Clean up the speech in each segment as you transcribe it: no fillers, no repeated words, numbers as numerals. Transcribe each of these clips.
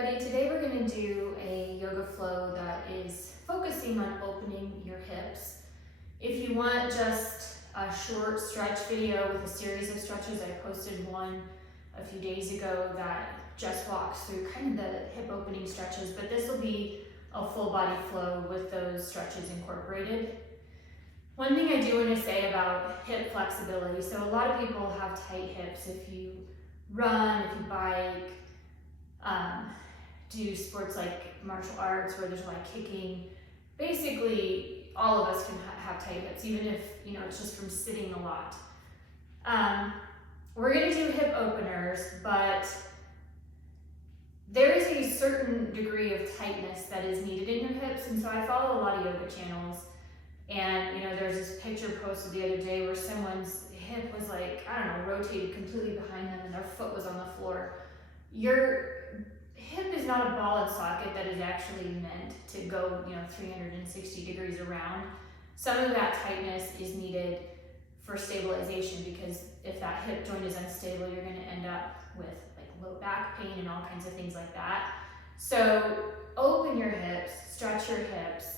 everybody. Today we're going to do a yoga flow that is focusing on opening your hips. If you want just a short stretch video with a series of stretches, I posted one a few days ago that just walks through kind of the hip opening stretches, but this will be a full body flow with those stretches incorporated. One thing I do want to say about hip flexibility, so a lot of people have tight hips if you run, if you bike, do sports like martial arts where there's a lot of kicking. Basically, all of us can have tight hips, even if it's just from sitting a lot. We're going to do hip openers, but there is a certain degree of tightness that is needed in your hips, and so I follow a lot of yoga channels, and there's this picture posted the other day where someone's hip was rotated completely behind them and their foot was on the floor. Your hip is not a ball and socket that is actually meant to go 360 degrees around. Some of that tightness is needed for stabilization, because if that hip joint is unstable, you're going to end up with low back pain and all kinds of things like that. So open your hips, stretch your hips,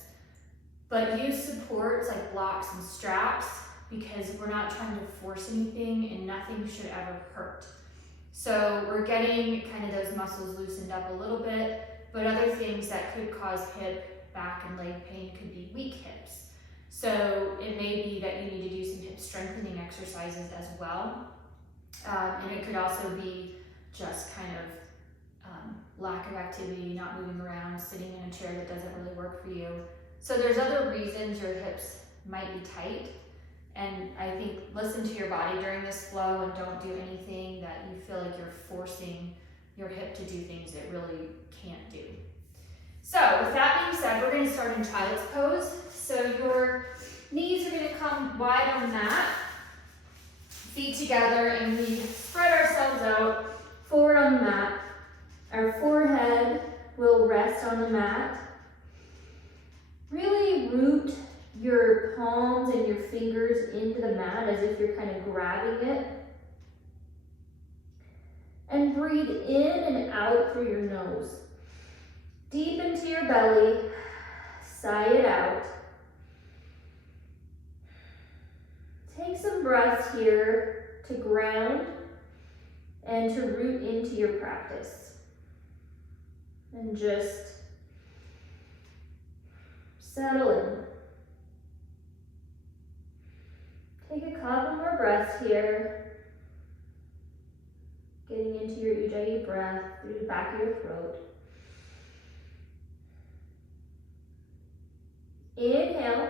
but use supports like blocks and straps, because we're not trying to force anything and nothing should ever hurt. So we're getting kind of those muscles loosened up a little bit, but other things that could cause hip, back, and leg pain could be weak hips. So it may be that you need to do some hip strengthening exercises as well. And it could also be just kind of lack of activity, not moving around, sitting in a chair that doesn't really work for you. So there's other reasons your hips might be tight. And I think listen to your body during this flow and don't do anything that you feel like you're forcing your hip to do things it really can't do. So with that being said, we're going to start in child's pose. So your knees are going to come wide on the mat, feet together, and we spread ourselves out forward on the mat. Our forehead will rest on the mat. Really root your palms and your fingers into the mat as if you're kind of grabbing it. And breathe in and out through your nose. Deep into your belly, sigh it out. Take some breaths here to ground and to root into your practice. And just settle in. Take a couple more breaths here. Getting into your Ujjayi breath through the back of your throat. Inhale.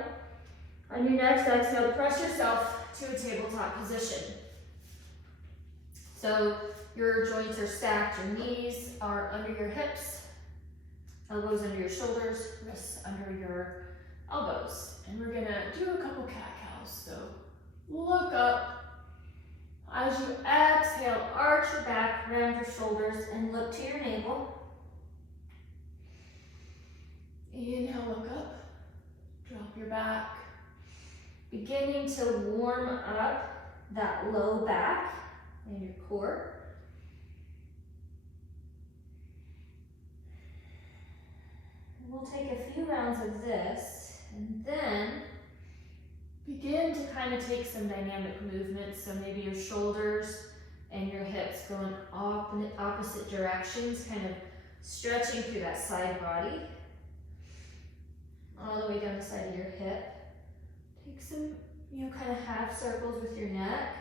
On your next exhale, press yourself to a tabletop position. So your joints are stacked, your knees are under your hips, elbows under your shoulders, wrists under your elbows. And we're gonna do a couple cat-cows. So look up. As you exhale, arch your back, round your shoulders, and look to your navel. Inhale, look up. Drop your back. Beginning to warm up that low back and your core. We'll take a few rounds of this and then begin to kind of take some dynamic movements. So maybe your shoulders and your hips go in opposite directions, kind of stretching through that side body, all the way down the side of your hip. Take some, kind of half circles with your neck.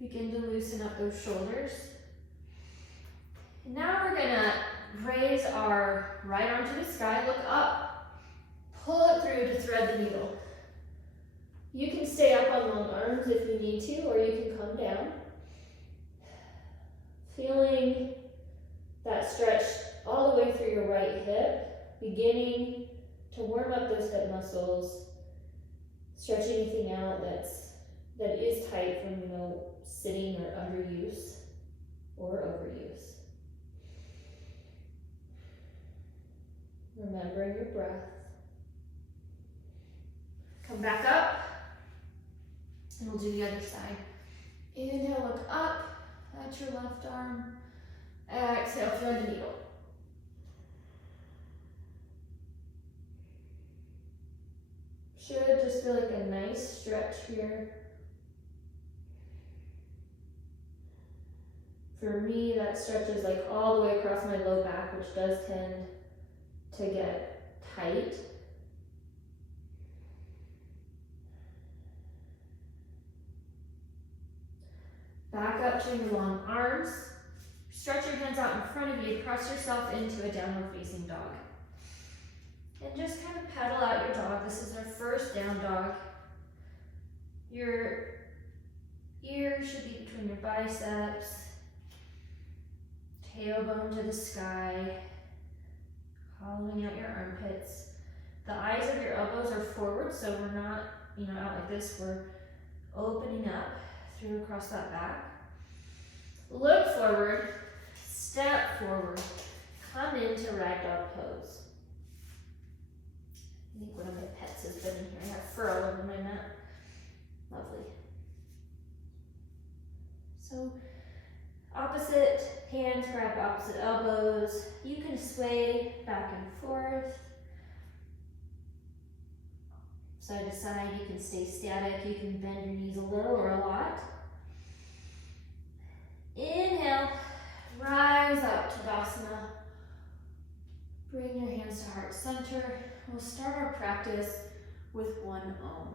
Begin to loosen up those shoulders. And now we're gonna raise our right arm to the sky, look up, pull it through to thread the needle. You can stay up on long arms if you need to, or you can come down. Feeling that stretch all the way through your right hip, beginning to warm up those hip muscles. Stretch anything out that is tight from sitting or underuse or overuse. Remembering your breath. Come back up, and we'll do the other side. Inhale, look up at your left arm. Exhale, thread the needle. Should just feel like a nice stretch here. For me, that stretches like all the way across my low back, which does tend to get tight. Back up to your long arms. Stretch your hands out in front of you. Press yourself into a downward facing dog. And just kind of pedal out your dog. This is our first down dog. Your ears should be between your biceps. Tailbone to the sky. Hollowing out your armpits. The eyes of your elbows are forward, so we're not, out like this. We're opening up through across that back. Look forward, step forward, come into ragdoll pose. I think one of my pets has been in here. I have fur all over my mat. Lovely. So, opposite hands grab opposite elbows. You can sway back and forth. Side to side, you can stay static. You can bend your knees a little or a lot. Inhale, rise up to Tadasana. Bring your hands to heart center. We'll start our practice with one Om.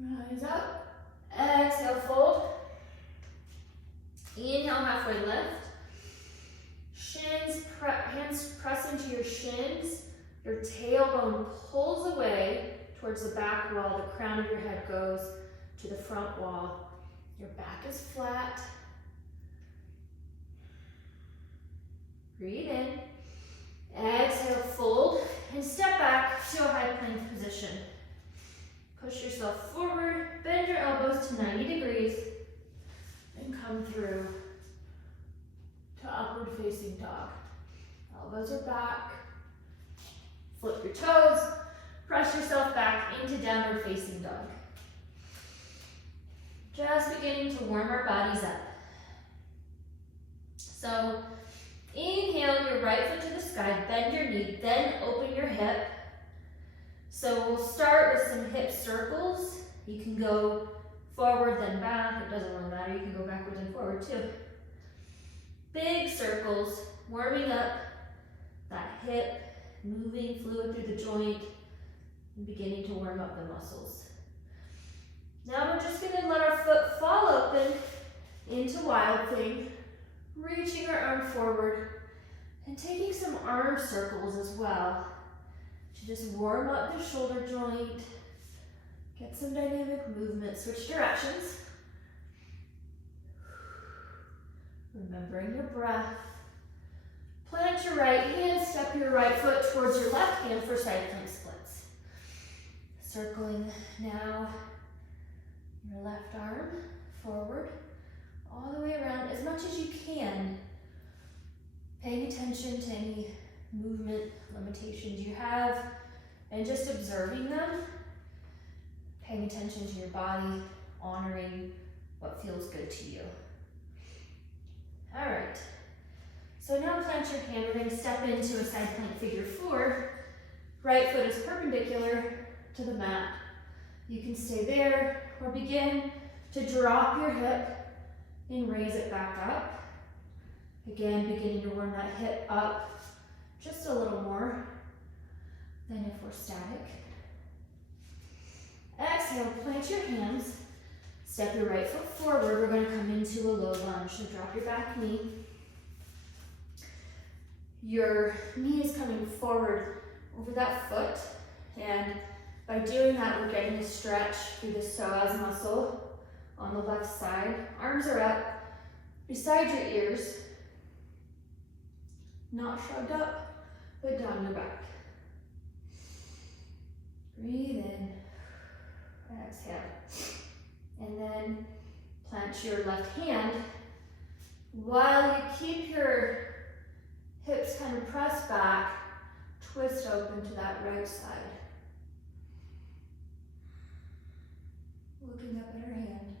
Rise up. Exhale, fold. Inhale, halfway lift. Hands press into your shins. Your tailbone pulls away towards the back wall. The crown of your head goes to the front wall. Your back is flat. Breathe in. Exhale, fold, and step back to a high plank position. Push yourself forward, bend your elbows to 90 degrees, and come through to upward facing dog. Elbows are back. Flip your toes. Press yourself back into downward facing dog. Just beginning to warm our bodies up. So inhale your right foot to the sky, bend your knee, then open your hip. So we'll start with some hip circles. You can go forward then back, it doesn't really matter, you can go backwards and forward too. Big circles, warming up that hip, moving fluid through the joint, and beginning to warm up the muscles. Now we're just gonna let our foot fall open into Wild Thing, reaching our arm forward, and taking some arm circles as well to just warm up the shoulder joint, get some dynamic movement, switch directions. Remembering your breath. Plant your right hand, step your right foot towards your left hand for side plank splits. Circling now your left arm forward, all the way around as much as you can. Paying attention to any movement limitations you have and just observing them. Paying attention to your body, honoring what feels good to you. All right, so now plant your hand. We're going to step into a side plank figure 4. Right foot is perpendicular to the mat. You can stay there or begin to drop your hip and raise it back up. Again, beginning to warm that hip up just a little more than if we're static. Exhale, plant your hands. Step your right foot forward. We're going to come into a low lunge. So drop your back knee. Your knee is coming forward over that foot. And by doing that, we're getting a stretch through the psoas muscle on the left side. Arms are up beside your ears. Not shrugged up, but down your back. Breathe in. Exhale. And then plant your left hand while you keep your hips kind of pressed back, twist open to that right side. looking up at her hand.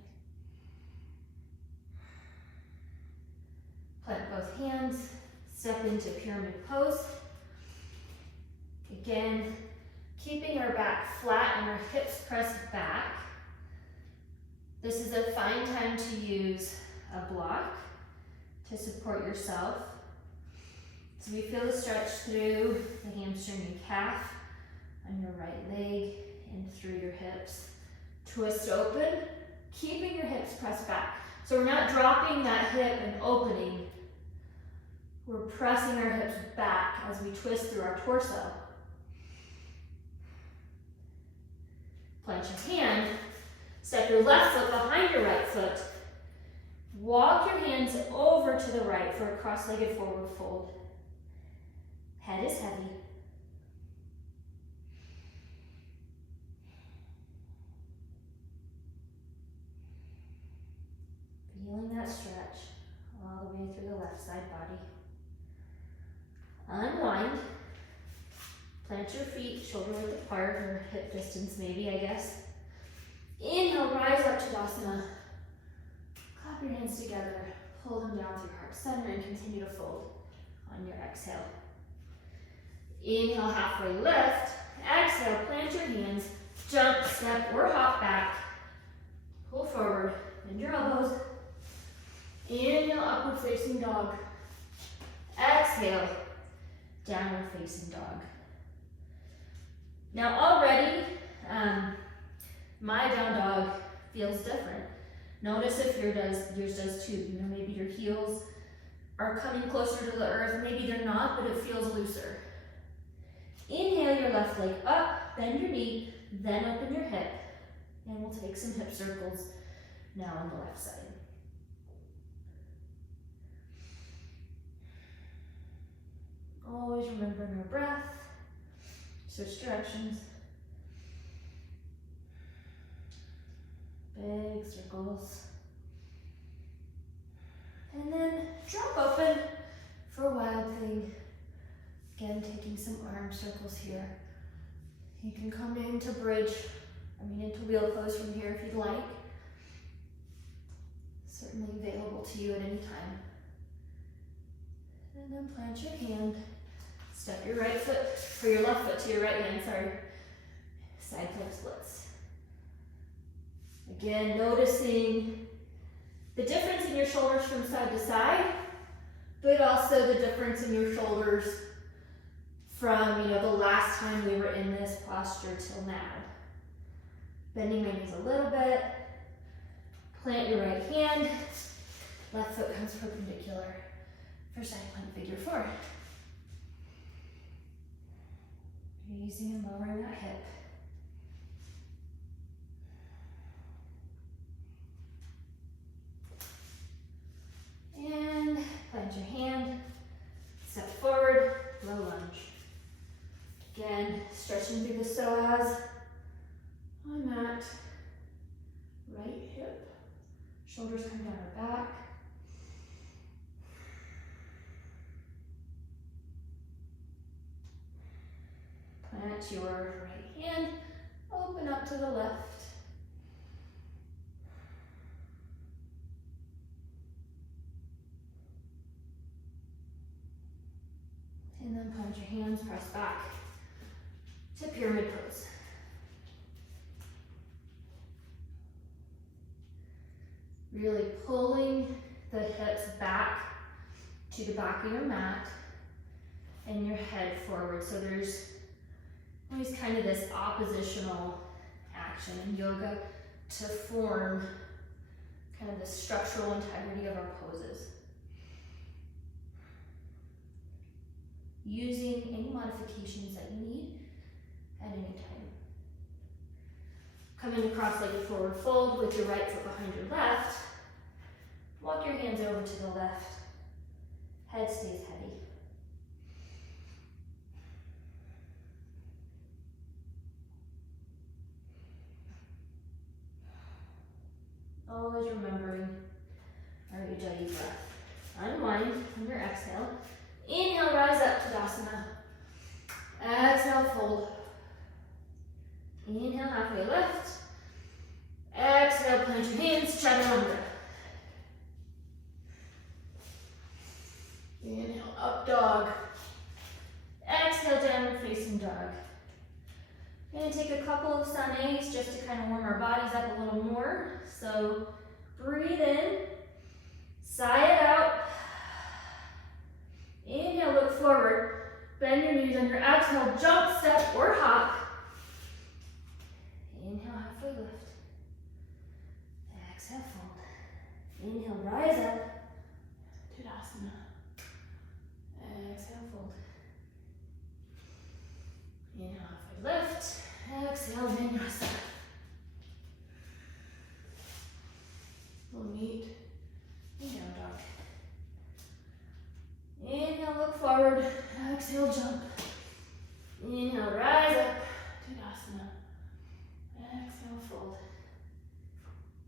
Plant both hands, step into pyramid pose. Again, keeping our back flat and our hips pressed back. This is a fine time to use a block to support yourself. So we feel the stretch through the hamstring and calf on your right leg and through your hips. Twist open, keeping your hips pressed back. So we're not dropping that hip and opening. We're pressing our hips back as we twist through our torso. Plant your hand, step your left foot behind your right foot. Walk your hands over to the right for a cross-legged forward fold. Head is heavy. Feeling that stretch all the way through the left side body. Unwind. Plant your feet shoulder width apart, or hip distance maybe, I guess. Inhale, rise up to Tadasana. Clap your hands together, pull them down through heart center, and continue to fold on your exhale. Inhale, halfway lift. Exhale, plant your hands, jump, step, or hop back. Pull forward, bend your elbows. Inhale, upward facing dog. Exhale, downward facing dog. Now already, my down dog feels different. Notice if yours does too. You know, maybe your heels are coming closer to the earth. Maybe they're not, but it feels looser. Inhale your left leg up, bend your knee, then open your hip. And we'll take some hip circles now on the left side. Always remembering our breath. Switch directions. Big circles. And then drop open for a wild thing. Again, taking some arm circles here. You can come into into wheel pose from here if you'd like. Certainly available to you at any time. And then plant your hand. Step your right foot, or your left foot to your right hand, sorry. Side plank splits. Again, noticing the difference in your shoulders from side to side, but also the difference in your shoulders from, the last time we were in this posture till now. Bending my knees a little bit. Plant your right hand. Left foot comes perpendicular for side plank figure 4. Raising and lowering that hip. And plant your hand, step forward, low lunge. Again, stretching through the psoas on mat. Right hip, shoulders come down our back. Plant your right hand, open up to the left. And then plant your hands, press back to pyramid pose. Really pulling the hips back to the back of your mat and your head forward. So there's always kind of this oppositional action in yoga to form kind of the structural integrity of our poses. Using any modifications that you need at any time. Coming across like a forward fold with your right foot behind your left. Walk your hands over to the left. Head stays heavy. Always remembering our Ujjayi breath. Unwind on your exhale. Inhale, rise up to Tadasana. Exhale, fold. Inhale, halfway lift. Exhale, dog. We're going to take a couple of sunnies just to kind of warm our bodies up a little more. So breathe in, sigh it out. Inhale, look forward. Bend your knees on your exhale, jump, step, or hop. Inhale, halfway lift. Exhale, fold. Inhale, rise up. Tadasana. Exhale, fold. Inhale, halfway lift. Exhale, vinyasa. Little neat. And down dog. Inhale, look forward. Exhale, jump. Inhale, rise up. Tadasana. Exhale, fold.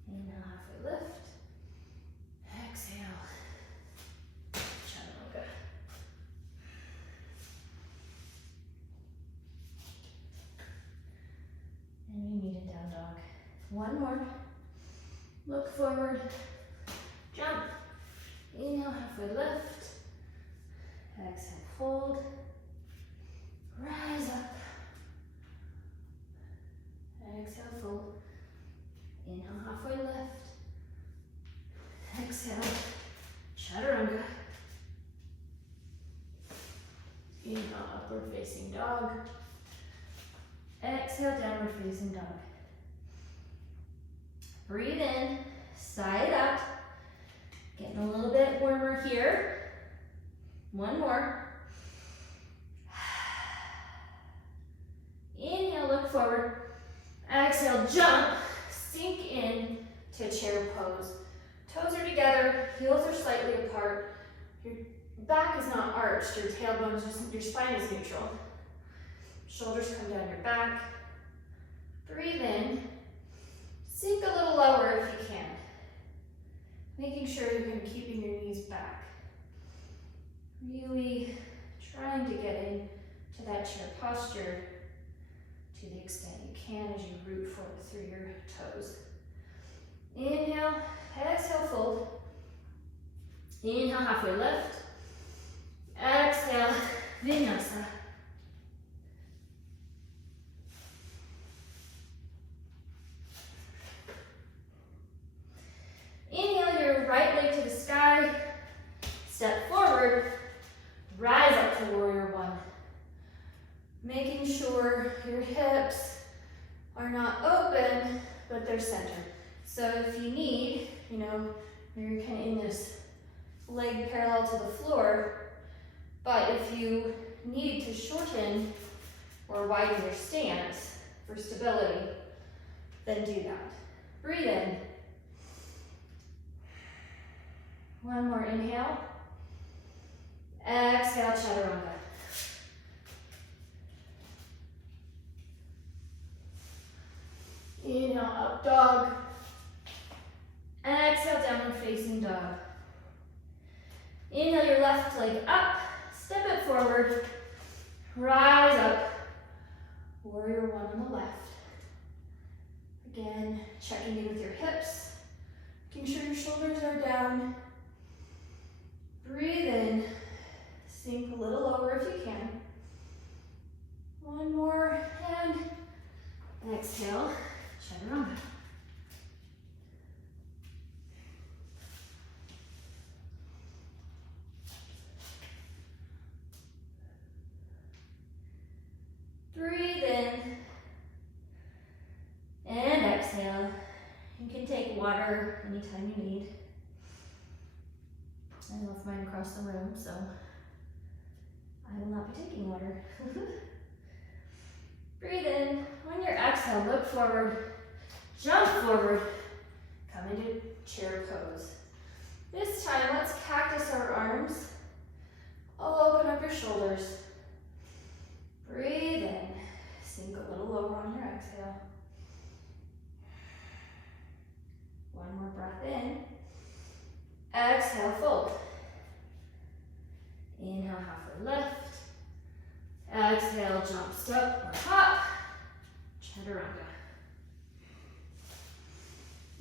Inhale, halfway lift. Exhale. Chaturanga. And we meet in down dog. One more. Look forward. Jump. Inhale, halfway lift. Exhale, fold. Rise up. Exhale, fold. Inhale, halfway lift. Exhale, chaturanga. Inhale, upward facing dog. Exhale, downward facing dog. Breathe in, sigh it out. Getting a little bit warmer here. One more. Inhale, look forward. Exhale, jump. Sink in to chair pose. Toes are together, heels are slightly apart. Your back is not arched, your tailbone is just, your spine is neutral. Shoulders come down your back. Breathe in. Sink a little lower if you can. Making sure you're kind of keeping your knees back. Really trying to get into that chair posture to the extent you can as you root forward through your toes. Inhale, exhale, fold. Inhale, halfway lift. Exhale, vinyasa. Inhale your right leg to the sky. Step forward. Rise up to warrior one. Making sure your hips are not open, but they're centered. So if you need, you're kind of in this leg parallel to the floor, but if you need to shorten or widen your stance for stability, then do that. Breathe in. One more inhale. Exhale, chaturanga. Inhale, up dog. Exhale, downward facing dog. Inhale your left leg up, step it forward, rise up, warrior one on the left. Again, checking in with your hips, making sure your shoulders are down. Breathe in, sink a little lower if you can. One more, and exhale, chaturanga. Breathe in and exhale. You can take water anytime you need. I left mine across the room, so I will not be taking water. Breathe in. On your exhale, look forward, jump forward, come into chair pose. This time, let's cactus our arms. Open up your shoulders. Breathe in. Sink a little lower on your exhale. One more breath in. Exhale, fold. Inhale, halfway lift. Exhale, jump, step, or hop. Chaturanga.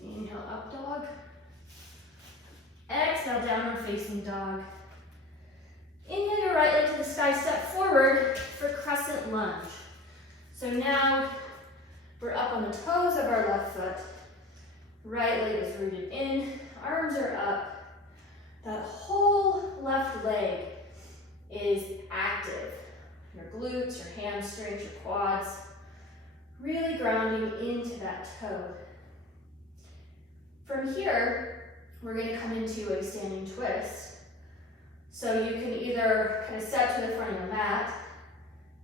Inhale, up dog. Exhale, downward facing dog. Inhale your right leg to the sky, step forward for crescent lunge. So now we're up on the toes of our left foot. Right leg is rooted in, arms are up. That whole left leg is active. Your glutes, your hamstrings, your quads, really grounding into that toe. From here, we're going to come into a standing twist. So you can either kind of step to the front of the mat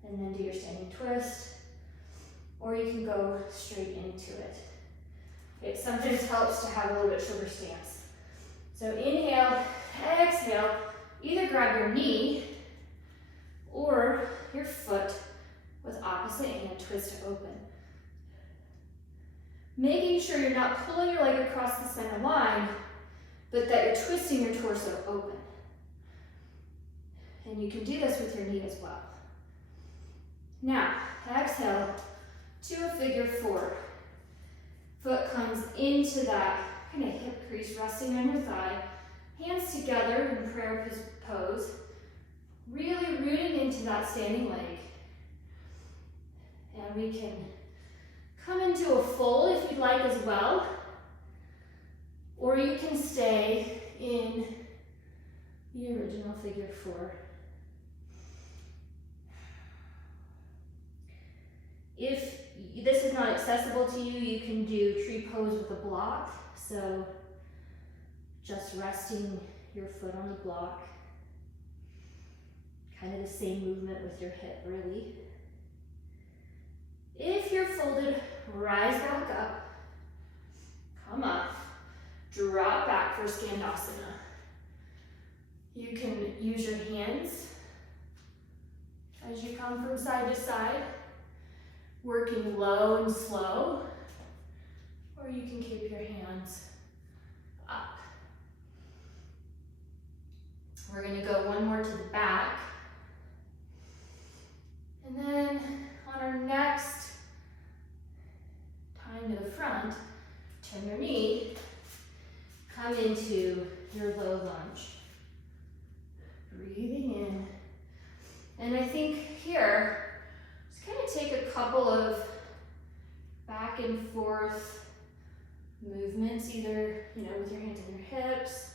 and then do your standing twist, or you can go straight into it. It sometimes helps to have a little bit shorter stance. So inhale, exhale, either grab your knee or your foot with opposite hand, twist to open. Making sure you're not pulling your leg across the center line, but that you're twisting your torso open. And you can do this with your knee as well. Now, exhale to a figure four. Foot comes into that kind of hip crease, resting on your thigh. Hands together in prayer pose. Really rooting into that standing leg. And we can come into a fold if you'd like as well. Or you can stay in the original figure four. If this is not accessible to you, you can do tree pose with a block. So just resting your foot on the block. Kind of the same movement with your hip, really. If you're folded, rise back up, come up, drop back for Skandasana. You can use your hands as you come from side to side, working low and slow, or you can keep your hands up. We're going to go one more to the back. And then on our next time to the front, turn your knee, come into your low lunge. Breathing in. And I think here, just kind of take a couple of back and forth movements, either, with your hands on your hips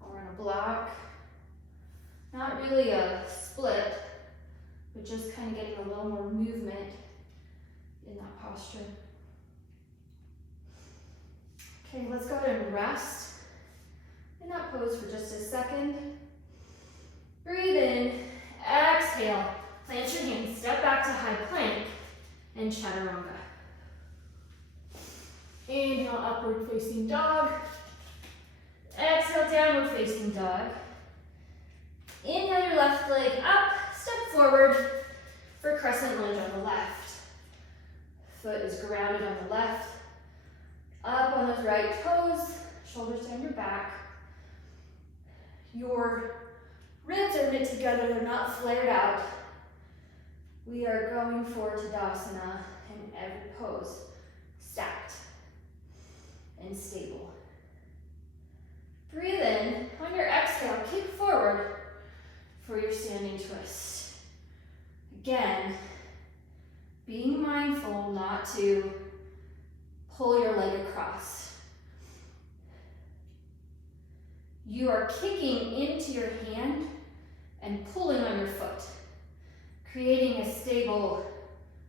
or on a block. Not really a split, but just kind of getting a little more movement in that posture. Okay, let's go ahead and rest in that pose for just a second. Breathe in, exhale, plant your hands, step back to high plank and chaturanga. Inhale, upward facing dog. Exhale, downward facing dog. Inhale your left leg up, step forward for crescent lunge on the left. Foot is grounded on the left. Up on those right toes, shoulders down your back. Your ribs are knit together, they're not flared out. We are going for Tadasana in every pose, stacked and stable. Breathe in, on your exhale, kick forward for your standing twist. Again, being mindful not to pull your leg across. You are kicking into your hand and pulling on your foot, creating a stable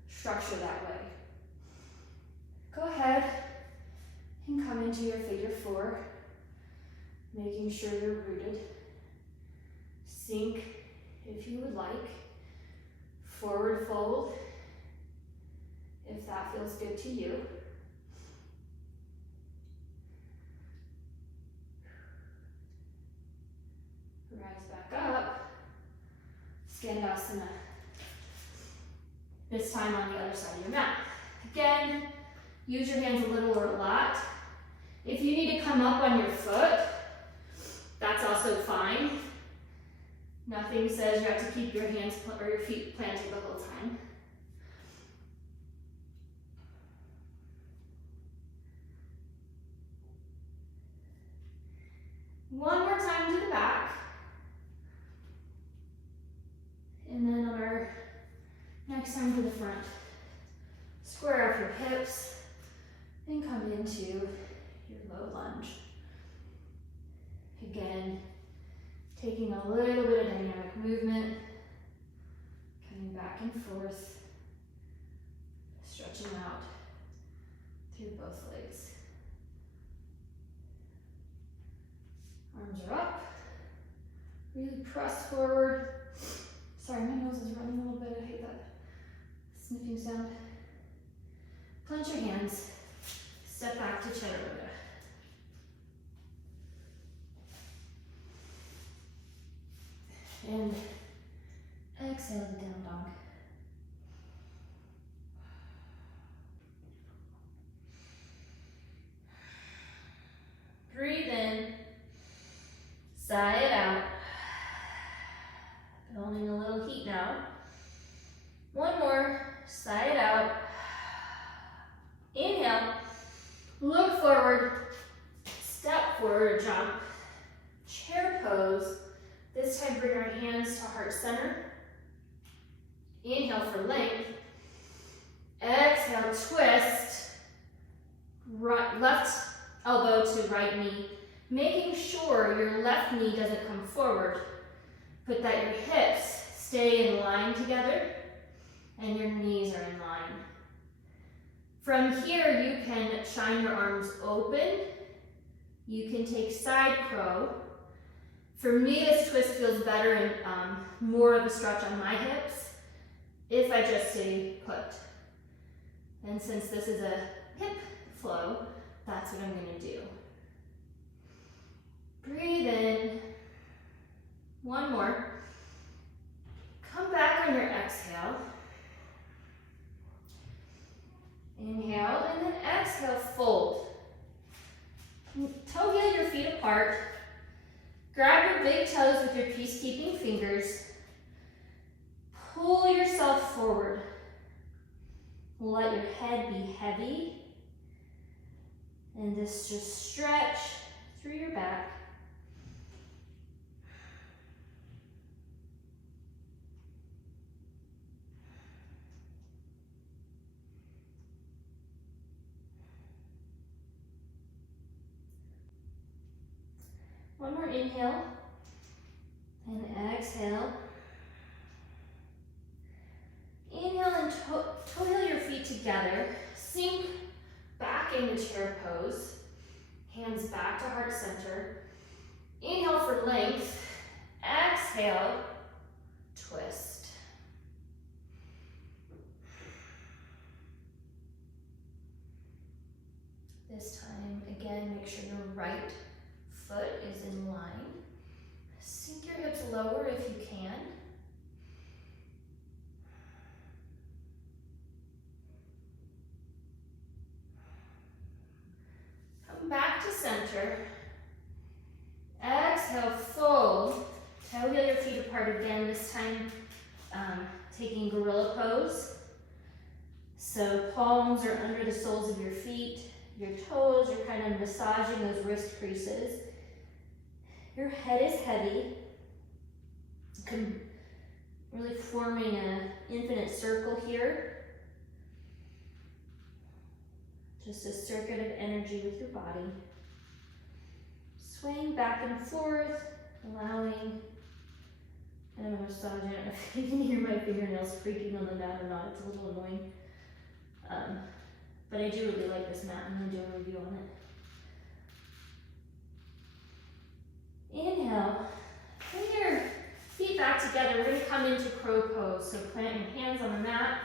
structure that way. Go ahead and come into your figure four, making sure you're rooted. Sink if you would like. Forward fold if that feels good to you. Rise back up. Skandasana. This time on the other side of your mat. Again, use your hands a little or a lot. If you need to come up on your foot, that's also fine. Nothing says you have to keep your hands or your feet planted the whole time. One more time to the back. And then on our next time to the front. Square up your hips and come into your low lunge. Again, taking a little bit of dynamic movement, coming back and forth, stretching out through both legs. Arms are up. Really press forward. Sorry, my nose is running a little bit. I hate that sniffing sound. Clench your hands. Step back to chaturanga. And exhale to down dog. Breathe in. Sigh it out. Building a little heat now. One more. Sigh it out. Inhale. Look forward. Step forward, jump. Chair pose. This time bring our hands to heart center. Inhale for length. Exhale, twist. Right, left elbow to right knee. Making sure your left knee doesn't come forward, but that your hips stay in line together and your knees are in line. From here, you can shine your arms open. You can take side crow. For me, this twist feels better and more of a stretch on my hips if I just stay put. And since this is a hip flow, that's what I'm going to do. Breathe in. One more. Come back on your exhale. Inhale, and then exhale, fold. Toe heel your feet apart. Grab your big toes with your peacekeeping fingers. Pull yourself forward. Let your head be heavy. And this just stretch through your back. One more inhale and exhale. Inhale and toe heel your feet together. Sink back into chair pose. Hands back to heart center. Inhale for length. Exhale, twist. This time, again, make sure your right foot is in line. Sink your hips lower if you can. Come back to center. Exhale, fold. Toe heel your feet apart again, this time taking gorilla pose. So palms are under the soles of your feet. Your toes are kind of massaging those wrist creases. Your head is heavy. Really forming an infinite circle here. Just a circuit of energy with your body. Swaying back and forth, allowing, I'm massaging, I don't know if you can hear my fingernails creaking on the mat or not, it's a little annoying. But I do really like this mat, I'm going to do a review on it. Inhale, bring your feet back together. We're going to come into crow pose. So plant your hands on the mat.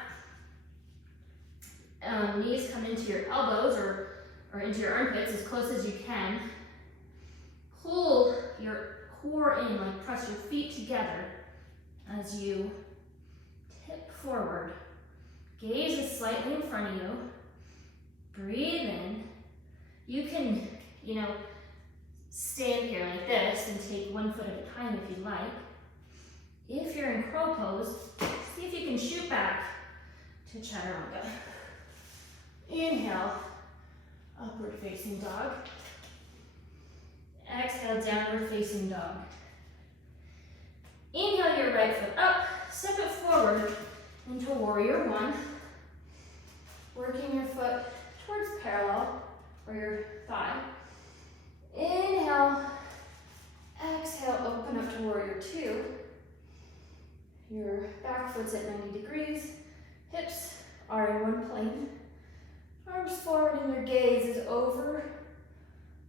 Knees come into your elbows or into your armpits as close as you can. Pull your core in, like press your feet together as you tip forward. Gaze is slightly in front of you. Breathe in. You can, stand here like this and take one foot at a time if you like. If you're in crow pose, see if you can shoot back to chaturanga. Inhale, upward facing dog. Exhale, downward facing dog. Inhale your right foot up, step it forward into warrior one. working your foot towards parallel, or your thigh. Inhale, exhale, open up to warrior two. Your back foot's at 90 degrees, hips are in one plane. Arms forward and your gaze is over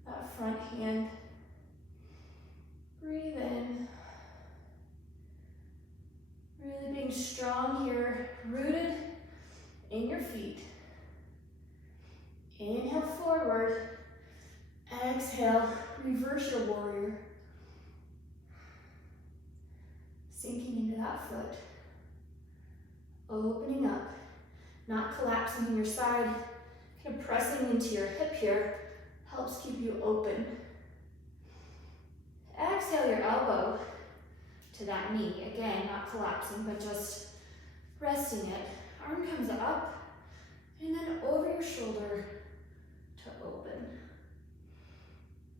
that front hand. Breathe in. Really being strong here, rooted in your feet. Inhale forward. Exhale, reverse your warrior. Sinking into that foot. Opening up, not collapsing in your side. Kind of pressing into your hip here helps keep you open. Exhale your elbow to that knee. Again, not collapsing, but just resting it. Arm comes up, and then over your shoulder to open.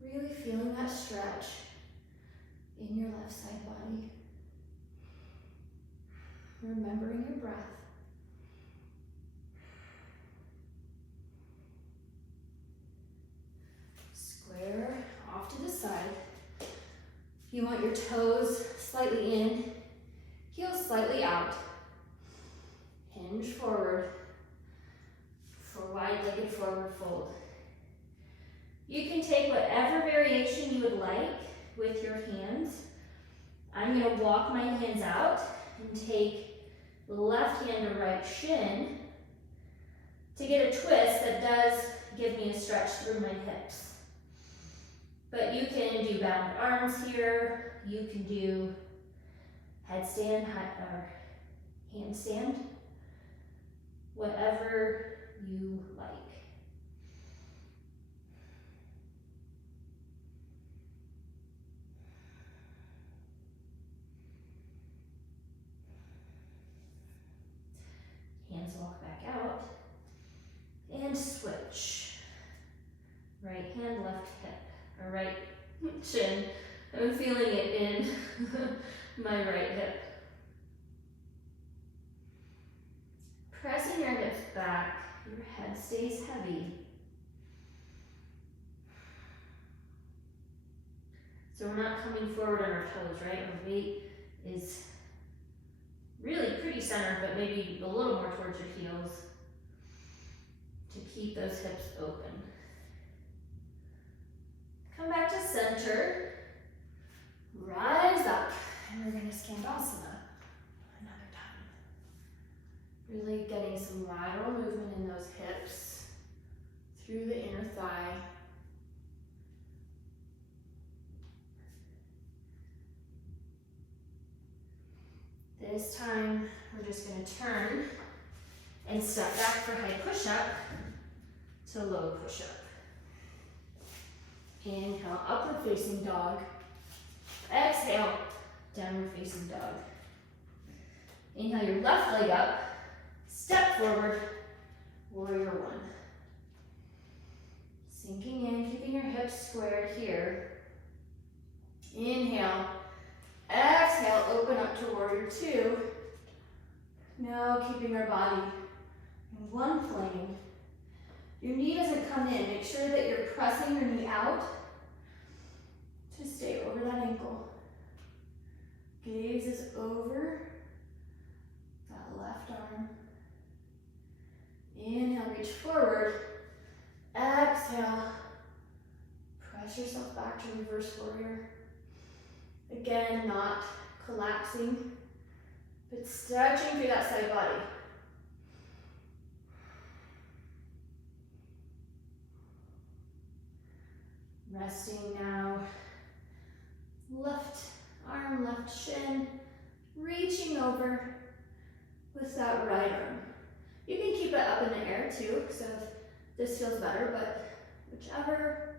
Really feeling that stretch in your left side body. Remembering your breath. Square off to the side. You want your toes slightly in, heels slightly out. Hinge forward for wide-legged forward fold. You can take whatever variation you would like with your hands. I'm going to walk my hands out and take the left hand to right shin to get a twist that does give me a stretch through my hips. But you can do bound arms here. You can do headstand or handstand, whatever you like. Hands walk back out and switch. Right hand, left hip, or right shin. I'm feeling it in my right hip. Pressing your hips back, your head stays heavy. So we're not coming forward on our toes, right? Our weight is really pretty centered, but maybe a little more towards your heels to keep those hips open. Come back to center, rise up, and we're gonna Skandasana another time. Really getting some lateral movement in those hips through the inner thigh. This time, we're just gonna turn and step back for high push-up to low push-up. Inhale, upward facing dog. Exhale, downward facing dog. Inhale your left leg up, step forward, warrior one. Sinking in, keeping your hips squared here. Inhale, exhale, open up to warrior two. Now keeping our body in one plane. Your knee doesn't come in. Make sure that you're pressing your knee out to stay over that ankle. Gaze is over that left arm. Inhale, reach forward. Exhale, press yourself back to reverse warrior. Again, not collapsing, but stretching through that side body. Resting now, left arm, left shin, reaching over with that right arm. You can keep it up in the air too, so if this feels better, but whichever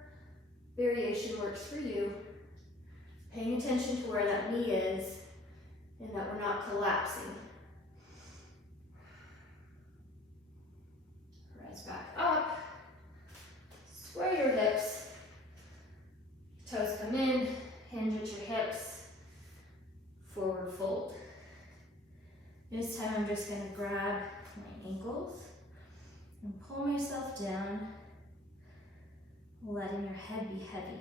variation works for you. Paying attention to where that knee is and that we're not collapsing. Rise back up, square your hips. Toes come in, hinge at your hips, forward fold. This time I'm just gonna grab my ankles And pull myself down, letting your head be heavy.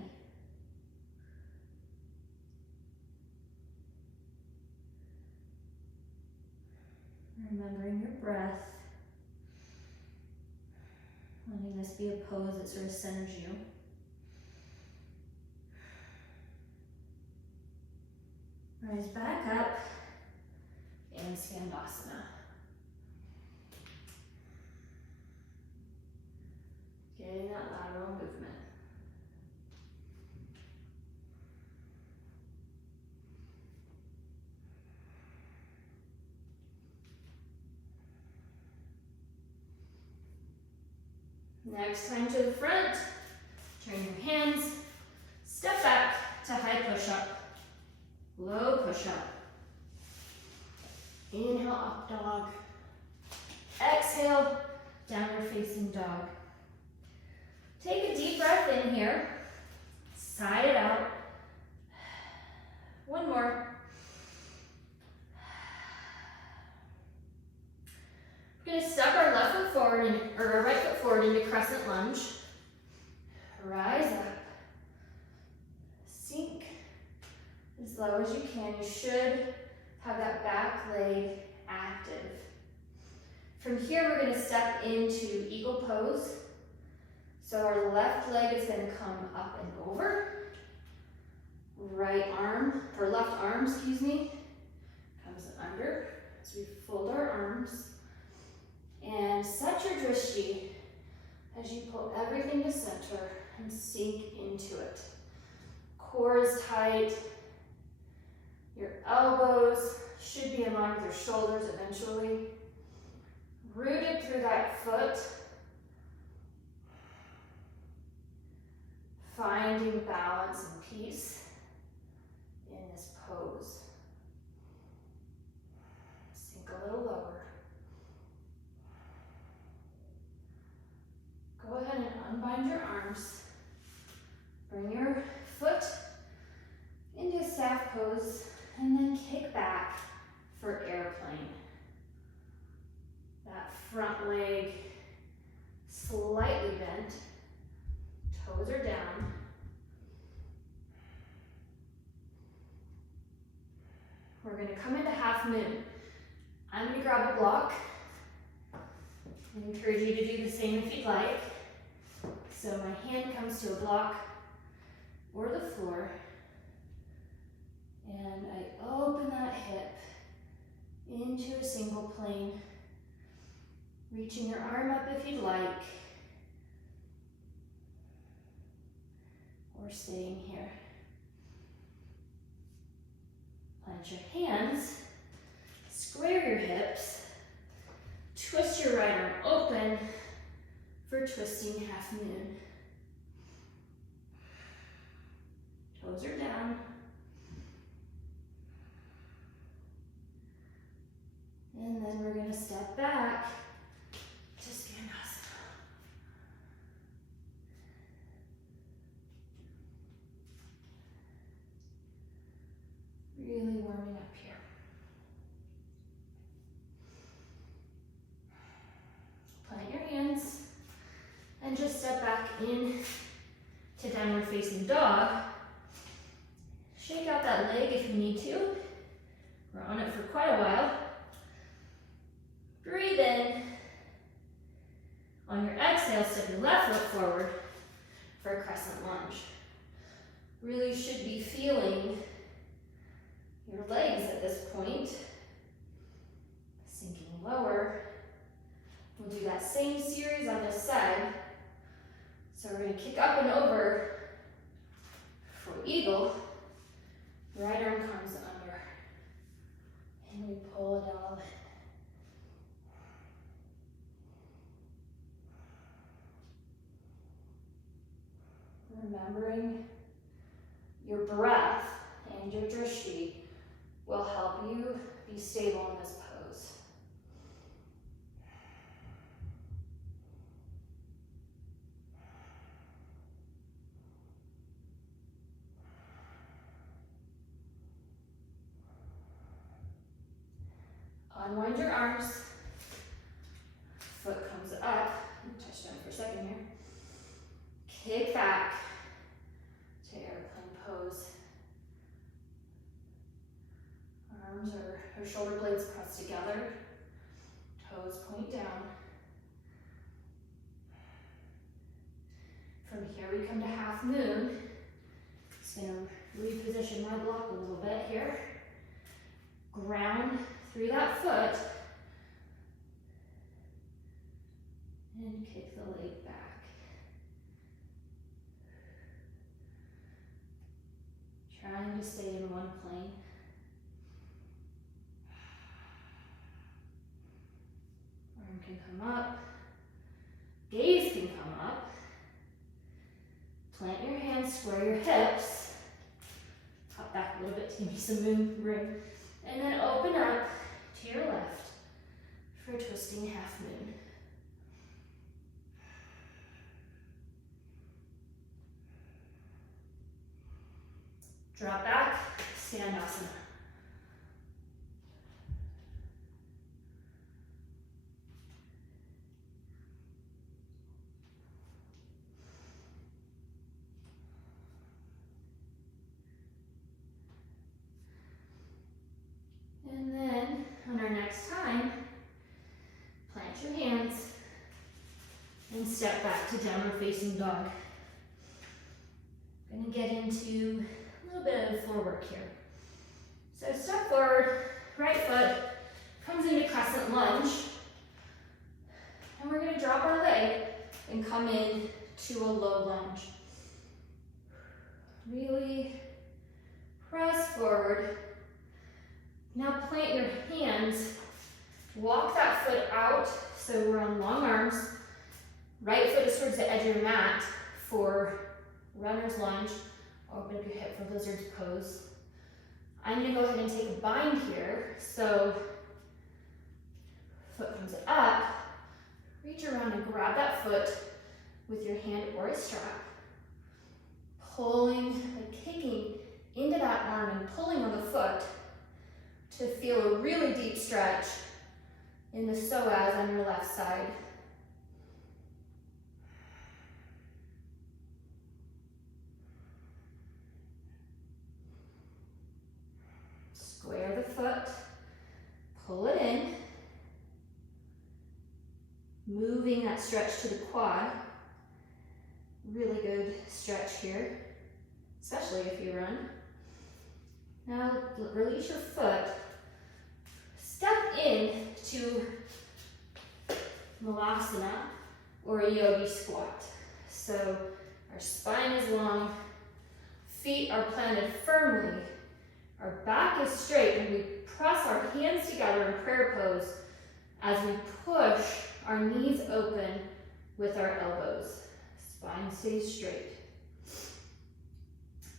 Remembering your breath. Letting this be a pose that sort of centers you. Rise back up and Skandasana. Getting that lateral movement. Next time to the front, turn your hands, step back to high push-up, low push-up. Inhale, up dog. Exhale, downward facing dog. Take a deep breath in here, sigh it out. One more. We're going to step our left foot forward, or our right foot forward into crescent lunge. Rise up. Sink as low as you can. You should have that back leg active. From here, we're going to step into eagle pose. So our left leg is going to come up and over. Right arm, or left arm, excuse me, comes under as we fold our arms. And set your drishti as you pull everything to center and sink into it. Core is tight. Your elbows should be in line with your shoulders eventually. Rooted through that foot. Finding balance and peace in this pose. Sink a little lower. Go ahead and unbind your arms. Bring your foot into a staff pose and then kick back for airplane. That front leg slightly bent. Toes are down. We're going to come into half moon. I'm going to grab a block. I encourage you to do the same if you'd like. So my hand comes to a block or the floor, and I open that hip into a single plane, reaching your arm up if you'd like, or staying here. Plant your hands, square your hips, twist your right arm open for twisting half moon. Toes are down. And then we're going to step back to Skandasana. Really warming up here. Plant your hands and just step back in to downward facing dog. Shake out that leg if you need to. We're on it for quite a while. Breathe in. On your exhale, step your left foot forward for a crescent lunge. Really should be feeling your legs at this point. Sinking lower. We'll do that same series on this side. So we're going to kick up and over for eagle. Right arm comes under. And we pull it all in. Remembering your breath and your drishti will help you be stable in this pose. Unwind your arms, foot comes up, Kick back to airplane pose. Arms or shoulder blades pressed together. Toes point down. From here we come to half moon. Just gonna reposition my block a little bit here. Ground through that foot. And kick the leg back. Trying to stay in one plane. Arm can come up. Gaze can come up. Plant your hands, square your hips. Hop back a little bit to give you some room. And then open up to your left for a twisting half moon. Drop back, Standasana. And then, on our next time, plant your hands and step back to downward facing dog. Gonna get into a little bit of floor work here. So step forward, right foot comes into crescent lunge. And we're gonna drop our leg and come in to a low lunge. Really press forward. Now plant your hands, walk that foot out so we're on long arms. Right foot is towards the edge of your mat for runner's lunge. Open up your hip for lizard's pose. I'm gonna go ahead and take a bind here. So foot comes up, reach around and grab that foot with your hand or a strap. Pulling, like kicking into that arm and pulling on the foot to feel a really deep stretch in the psoas on your left side. Square the foot, pull it in, moving that stretch to the quad. Really good stretch here, especially if you run. Now release your foot, step in to Malasana or a yogi squat. So our spine is long, feet are planted firmly, our back is straight, and we press our hands together in prayer pose as we push our knees open with our elbows. Spine stays straight.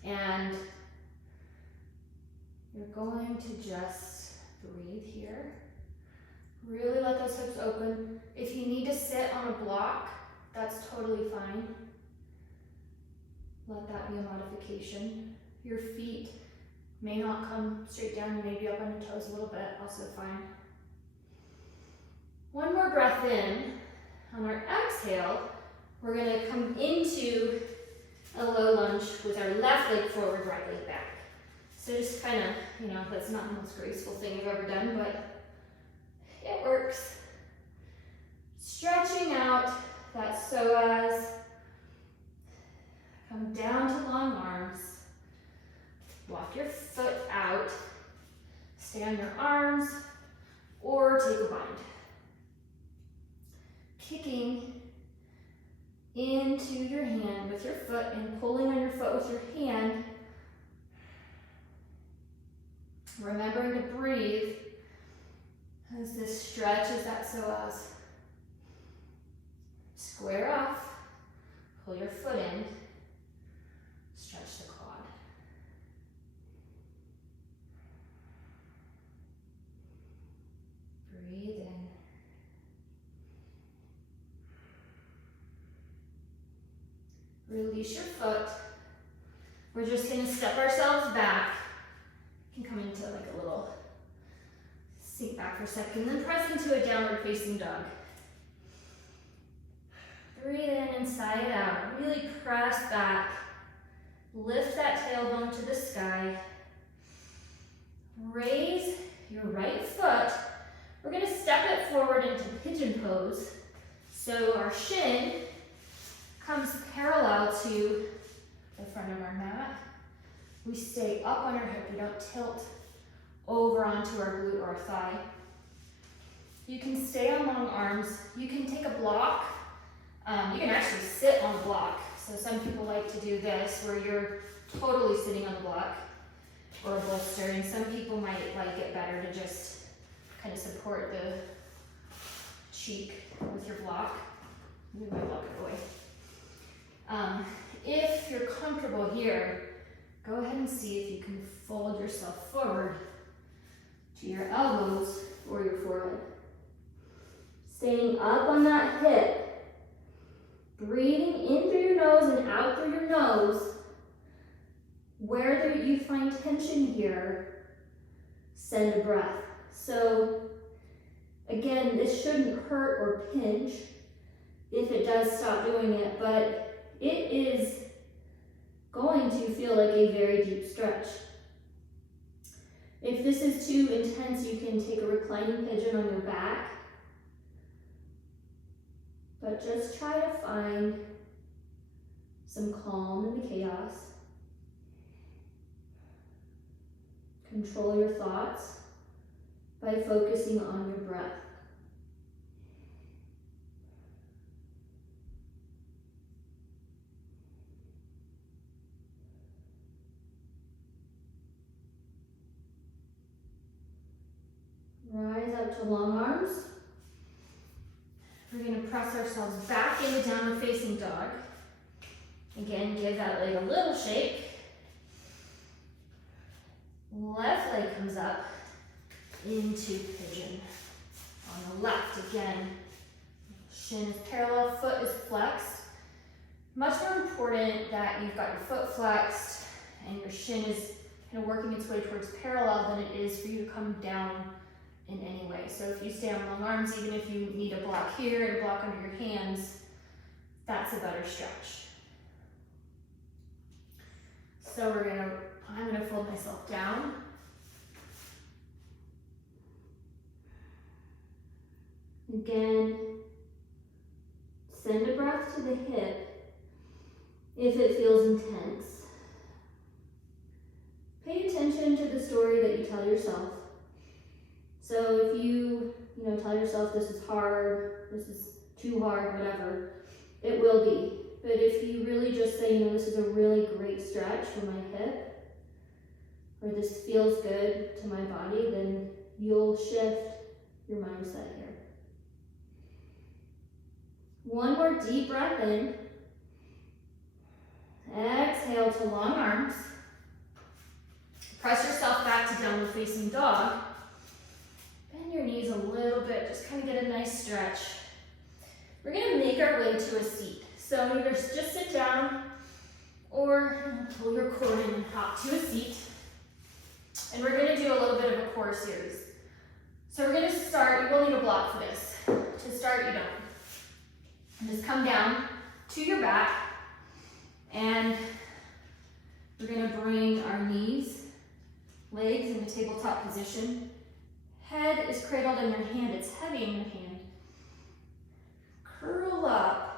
And you're going to just breathe here. Really let those hips open. If you need to sit on a block, that's totally fine. Let that be a modification. Your feet may not come straight down, you may be up on your toes a little bit, also fine. One more breath in. On our exhale, we're gonna come into a low lunge with our left leg forward, right leg back. So just kind of, that's not the most graceful thing you've ever done, but it works. Stretching out that psoas. Come down to long arms. Walk your foot out. Stay on your arms or take a bind. Kicking into your hand with your foot and pulling on your foot with your hand. Remembering to breathe as this stretches that psoas. Square off, pull your foot in, stretch the quad. Breathe in. Release your foot. We're just going to step ourselves back. You can come into like a little sink back for a second, then press into a downward facing dog. Breathe in and sigh it out. Really press back. Lift that tailbone to the sky. Raise your right foot. We're going to step it forward into pigeon pose. So our shin comes parallel to the front of our mat. We stay up on our hip. We don't tilt over onto our glute or our thigh. You can stay on long arms. You can take a block. You can actually sit on a block. So some people like to do this where you're totally sitting on the block or a bolster, and some people might like it better to just kind of support the cheek with your block. Move my block away. If you're comfortable here, go ahead and see if you can fold yourself forward to your elbows or your forehead. Staying up on that hip, breathing in through your nose and out through your nose. Where you find tension here, send a breath. So again, this shouldn't hurt or pinch if it does stop doing it, but it is going to feel like a very deep stretch. If this is too intense, you can take a reclining pigeon on your back, but just try to find some calm in the chaos. Control your thoughts by focusing on your breath. Rise up to long arms. We're going to press ourselves back into downward facing dog. Again, give that leg a little shake. Left leg comes up into pigeon. On the left, again, shin is parallel, foot is flexed. Much more important that you've got your foot flexed and your shin is kind of working its way towards parallel than it is for you to come down in any way. So if you stay on long arms, even if you need a block here and a block under your hands, that's a better stretch. So I'm gonna fold myself down. Again, send a breath to the hip if it feels intense. Pay attention to the story that you tell yourself. So if you tell yourself this is hard, this is too hard, whatever, it will be. But if you really just say, this is a really great stretch for my hip, or this feels good to my body, then you'll shift your mindset here. One more deep breath in. Exhale to long arms. Press yourself back to downward facing dog. Bend your knees a little bit, just kind of get a nice stretch. We're going to make our way to a seat. So either just sit down or pull your cord in and hop to a seat. And we're going to do a little bit of a core series. So we're going to start, you will need a block for this. To start, you don't. And just come down to your back, and we're going to bring our knees, legs in the tabletop position. Head is cradled in your hand, it's heavy in your hand. Curl up.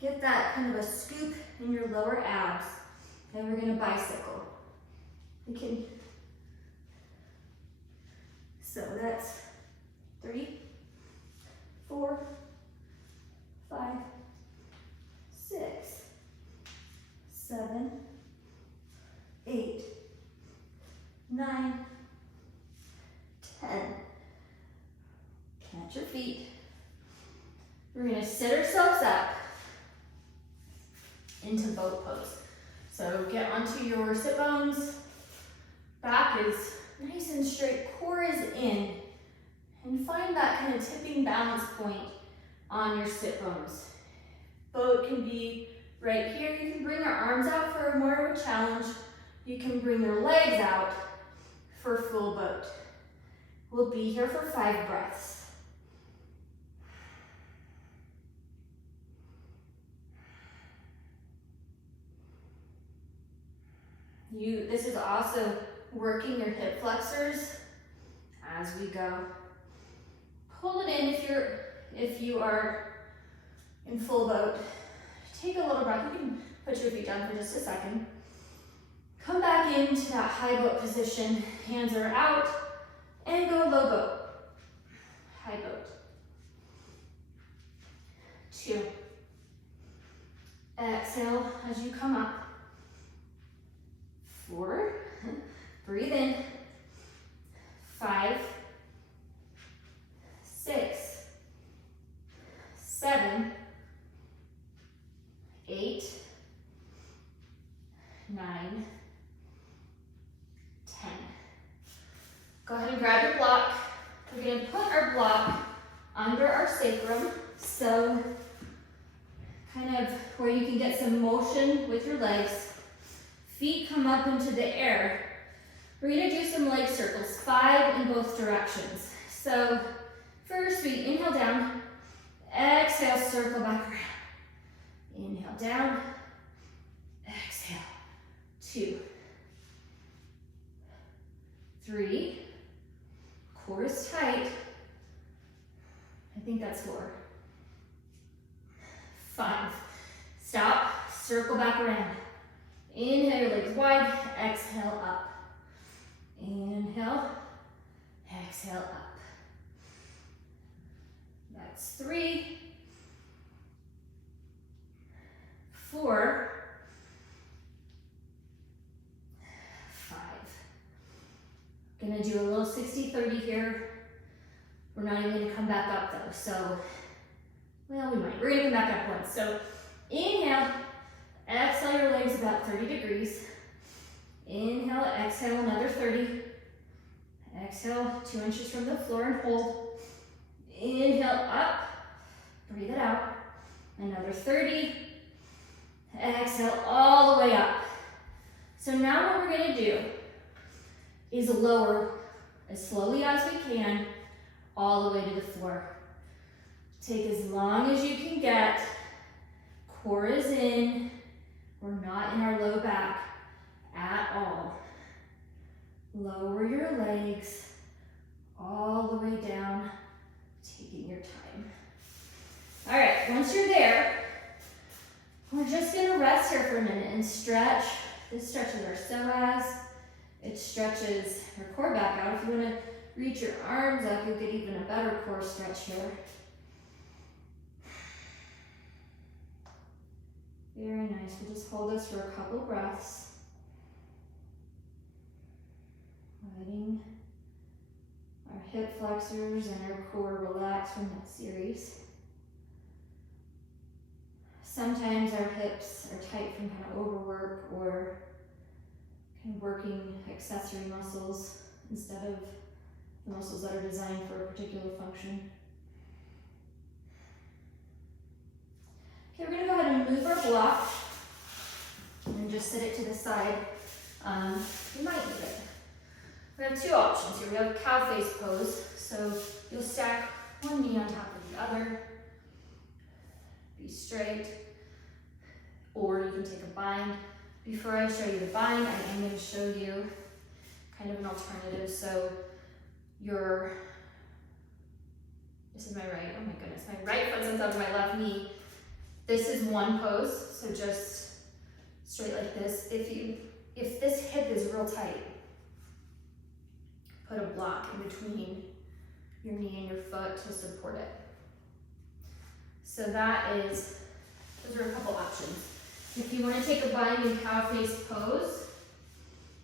Get that kind of a scoop in your lower abs. Then we're going to bicycle. So that's 3, 4, 5, 6, 7, 8, 9, 10. Plant your feet. We're going to sit ourselves up into boat pose. So get onto your sit bones. Back is nice and straight. Core is in. And find that kind of tipping balance point on your sit bones. Boat can be right here. You can bring your arms out for more of a challenge. You can bring your legs out for full boat. We'll be here for 5 breaths. This is also working your hip flexors as we go. Pull it in if you are in full boat. Take a little breath. You can put your feet down for just a second. Come back into that high boat position. Hands are out and go low boat. High boat. 2. Exhale as you come up. 4. Breathe in. 5. 6. 7. 8. 9. 10. Go ahead and grab your block. We're going to put our block under our sacrum, so kind of where you can get some motion with your legs. Feet come up into the air. We're going to do some leg circles, 5 in both directions. So first we inhale down, exhale, circle back around. Inhale down, exhale. 2, 3, core is tight. I think that's 4. 5, stop, circle back around. Inhale your legs wide, exhale up. Inhale, exhale up. That's 3, 4, 5. Gonna do a little 60-30 here. We're not even gonna come back up though, so, well, we might. We're gonna come back up once. So inhale, exhale your legs about 30 degrees. Inhale, exhale another 30. Exhale 2 inches from the floor and hold. Inhale up, breathe it out. Another 30. Exhale all the way up. So now what we're gonna do is lower as slowly as we can all the way to the floor. Take as long as you can get. Core is in. We're not in our low back at all. Lower your legs all the way down, taking your time. All right, once you're there, we're just gonna rest here for a minute and stretch. This stretches our psoas. It stretches your core back out. If you wanna reach your arms up, you'll get even a better core stretch here. Very nice. We'll just hold this for a couple breaths. Letting our hip flexors and our core relax from that series. Sometimes our hips are tight from kind of overwork or kind of working accessory muscles instead of the muscles that are designed for a particular function. Okay, we're gonna go ahead and move our block and just sit it to the side. You might need it. We have 2 options here. We have cow face pose. So you'll stack one knee on top of the other. Be straight. Or you can take a bind. Before I show you the bind, I am going to show you kind of an alternative. So this is my right, oh my goodness, my right foot's on top of my left knee. This is one pose, so just straight like this. If this hip is real tight, put a block in between your knee and your foot to support it. So those are a couple options. If you want to take a bind in cow face pose,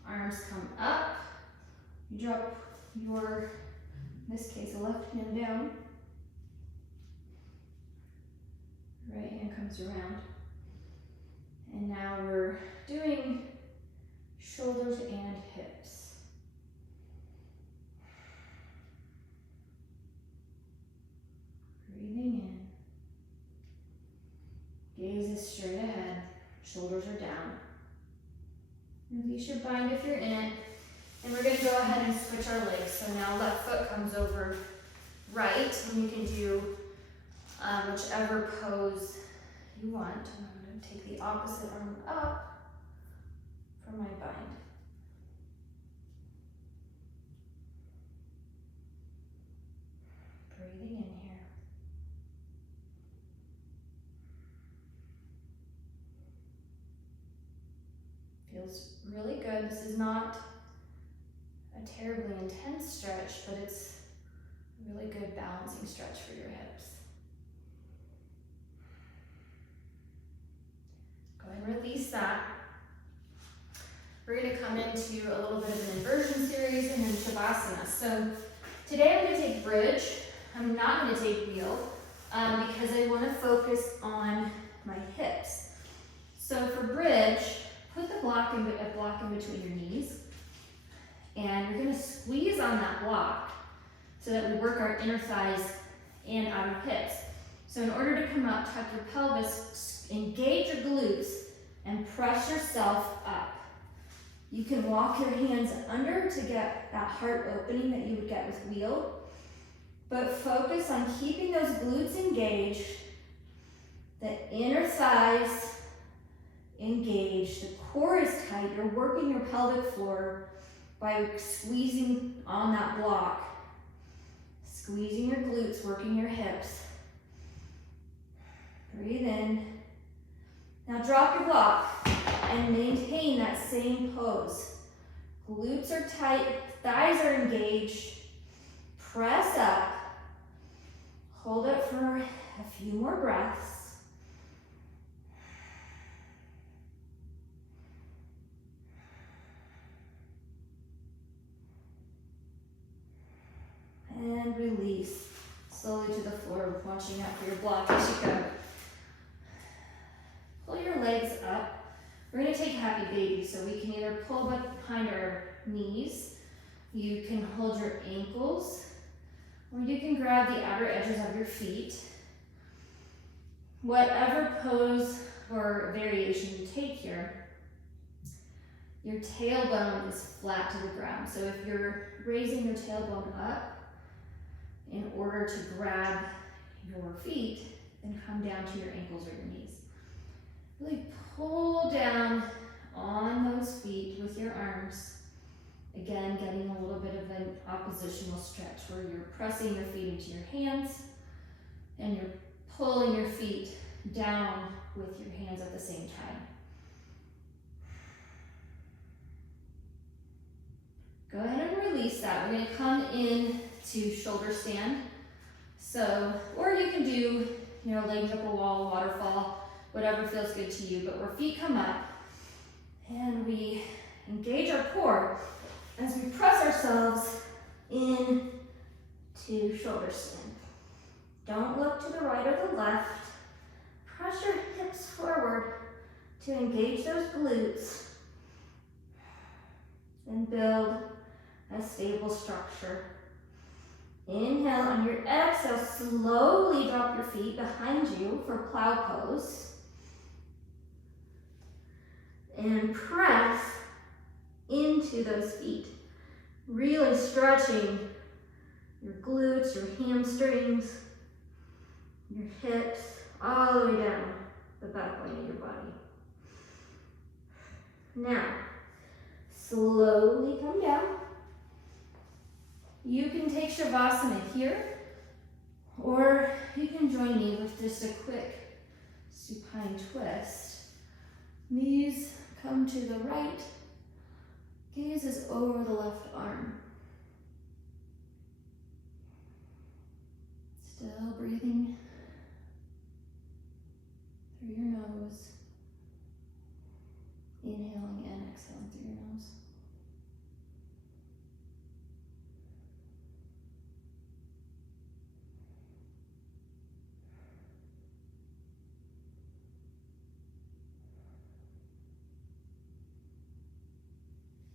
arms come up, you drop your, in this case, left hand down, right hand comes around. And now we're doing shoulders and hips. Breathing in. Gaze is straight ahead. Shoulders are down. Release your bind if you're in it. And we're going to go ahead and switch our legs. So now left foot comes over right. And you can do whichever pose you want. I'm going to take the opposite arm up for my bind. Breathing in here. Feels really good. This is not a terribly intense stretch, but it's a really good balancing stretch for your hips. Go ahead and release that. We're going to come into a little bit of an inversion series and then Shavasana. So today I'm going to take bridge. I'm not going to take wheel because I want to focus on my hips. So for bridge, put a block in between your knees, and you're going to squeeze on that block so that we work our inner thighs and outer hips. So in order to come up, tuck your pelvis, engage your glutes, and press yourself up. You can walk your hands under to get that heart opening that you would get with wheel, but focus on keeping those glutes engaged, the inner thighs engaged, the core is tight. You're working your pelvic floor by squeezing on that block, squeezing your glutes, working your hips. Breathe in. Now drop your block and maintain that same pose. Glutes are tight, thighs are engaged. Press up. Hold it for a few more breaths. And release slowly to the floor, watching out for your block as you go. Pull your legs up. We're going to take happy baby, so we can either pull behind our knees, you can hold your ankles, or you can grab the outer edges of your feet. Whatever pose or variation you take here, your tailbone is flat to the ground. So if you're raising your tailbone up in order to grab your feet, then come down to your ankles or your knees. Really pull down on those feet with your arms. Again, getting a little bit of an oppositional stretch where you're pressing your feet into your hands and you're pulling your feet down with your hands at the same time. Go ahead and release that. We're going to come in to shoulder stand. So, or you can do, legs up a wall, waterfall, whatever feels good to you, but where feet come up and we engage our core as we press ourselves in to shoulder stand. Don't look to the right or the left. Press your hips forward to engage those glutes and build a stable structure. Inhale, on your exhale, slowly drop your feet behind you for plow pose. And press into those feet. Really stretching your glutes, your hamstrings, your hips, all the way down the back line of your body. Now, slowly come down. You can take Shavasana here, or you can join me with just a quick supine twist. Knees come to the right, gaze is over the left arm. Still breathing through your nose, inhaling and exhaling through your nose.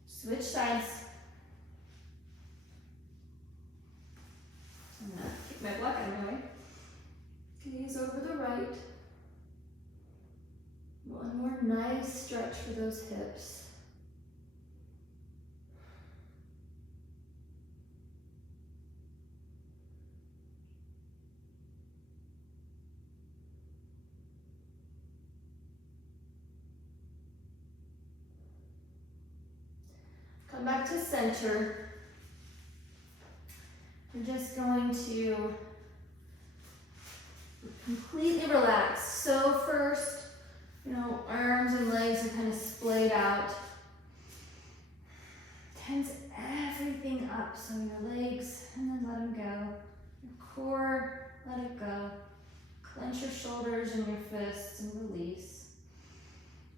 Switch sides. I'm gonna keep my block out of the way. Gaze over the right. One more nice stretch for those hips. Come back to center. We're just going to completely relax. So first, arms and legs are kind of splayed out. Tense everything up. So your legs, and then let them go. Your core, let it go. Clench your shoulders and your fists and release.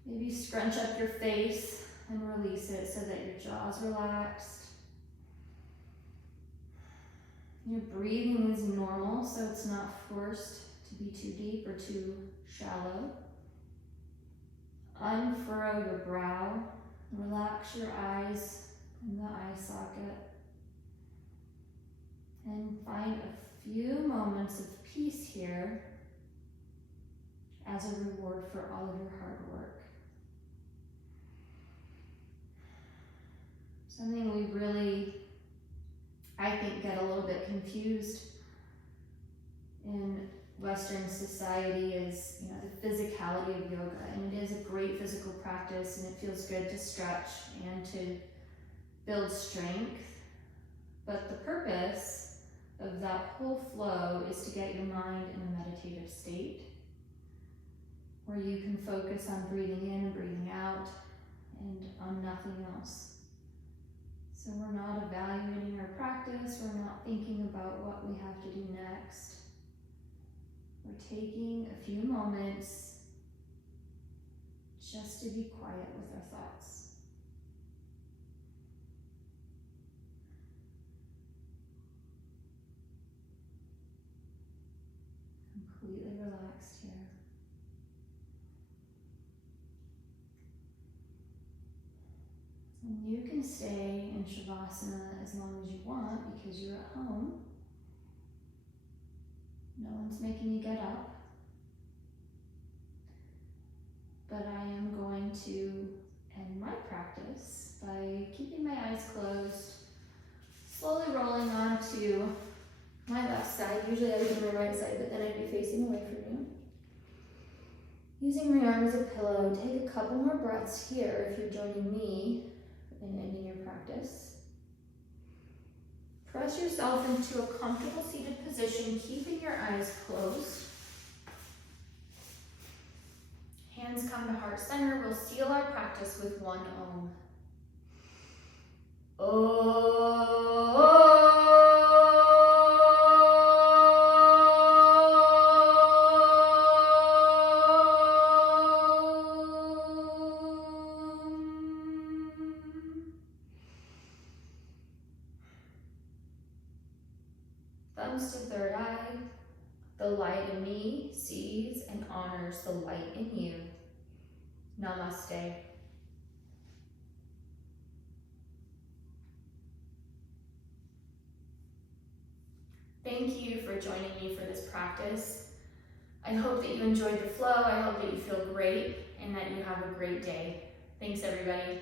Maybe scrunch up your face and release it so that your jaw's relaxed. Your breathing is normal, so it's not forced to be too deep or too shallow. Unfurrow your brow. Relax your eyes and the eye socket. And find a few moments of peace here as a reward for all of your hard work. Something we really, I think, get a little bit confused in Western society is, the physicality of yoga. And it is a great physical practice, and it feels good to stretch and to build strength. But the purpose of that whole flow is to get your mind in a meditative state where you can focus on breathing in and breathing out and on nothing else. So we're not evaluating our practice, we're not thinking about what we have to do next. We're taking a few moments just to be quiet with our thoughts. Completely relaxed here. And you can stay in Shavasana as long as you want because you're at home. No one's making you get up. But I am going to end my practice by keeping my eyes closed, slowly rolling onto my left side. Usually I would do my right side, but then I'd be facing away from you. Using my arm as a pillow, take a couple more breaths here if you're joining me in ending your practice. Press yourself into a comfortable seated position, keeping your eyes closed. Hands come to heart center. We'll seal our practice with one Om. Thumbs to third eye. The light in me sees and honors the light in you. Namaste. Thank you for joining me for this practice. I hope that you enjoyed the flow. I hope that you feel great and that you have a great day. Thanks, everybody.